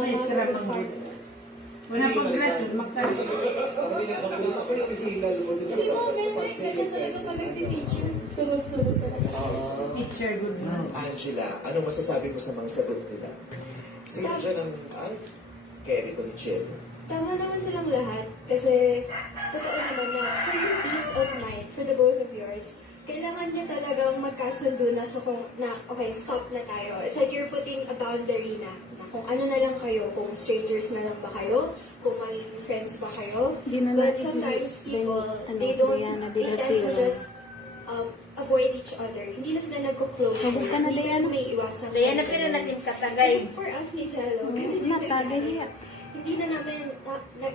Maestra pang wala pang graso, magkano. Si Mom Benedict, kaya talaga pag nagti-teacher. Sunod-sunod talaga. Teacher, good man. Angela, ano masasabi mo sa mga sagot nila? Sino dyan ang carry to ni Chelo? Tama naman silang lahat kasi totoo naman na for your peace of mind, for the both of yours, kailangan nyo talagang magkasundo na sa kung na, okay, stop na tayo. It's like you're putting a boundary na kung ano na lang kayo, kung strangers na lang ba kayo, kung may friends ba kayo. But sometimes people, they tend to just avoid each other. Hindi na sila nagko-close. Hindi na may iwasan. Diana, pero natin katagay. For us ni Jello, hindi na namin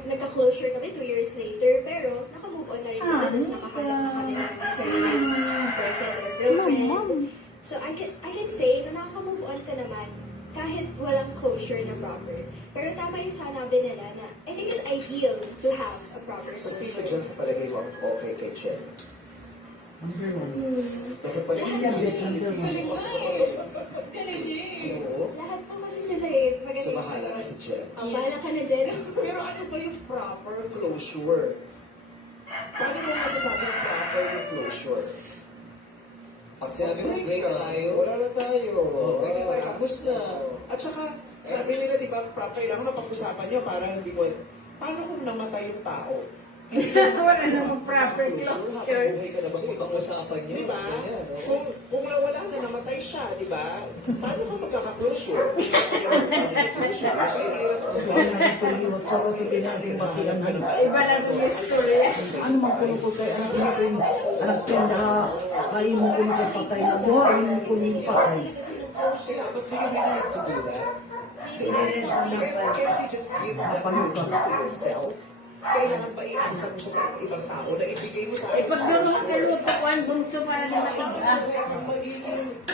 nagka-closure kami 2 years later, pero naka-move on na rin kami, tapos nakahanap na kami ng sarili boyfriend or girlfriend. So I can say na nakaka-move on ka naman kahit walang closure na proper. Pero tama yung sanabi nila na I think it's ideal to have a proper So, closure. sino dyan sa palagay mo ang okay kay Chelo? Number 1. Ito pala yung Sino? Lahat po kasi sila eh. So, Magaling bahala ka si Chelo. Ang bahala ka na, Jello. Pero ano ba yung proper closure? Paano mo masasabing proper yung closure? Pag sinabi mo, break na tayo. Wala na tayo. break na tayo. Tapos na. At saka, sabi nila, di ba, kailangan na pag-usapan nyo para hindi mo, paano kung namatay yung tao? Wala namang proper closure. Buhay ka na ba? So, ibang usapan nyo. Di ba? Ganyan, no? Kung nawala na, namatay siya, di ba? Paano ka magkaka-closure? Closure. Kasi Iba lang yung story. Ano man kuno ko kay anak mo kay anak tenda kay mo kuno kay patay na buhay mo kuno patay. Yeah, but do you really need to do that? Can't you just give that closure to yourself? Kailangan ba iasa mo siya sa ibang tao na ibigay mo sa akin? Pag gano'n ka lupa ko, ang bungso para na matigas. Ang magiging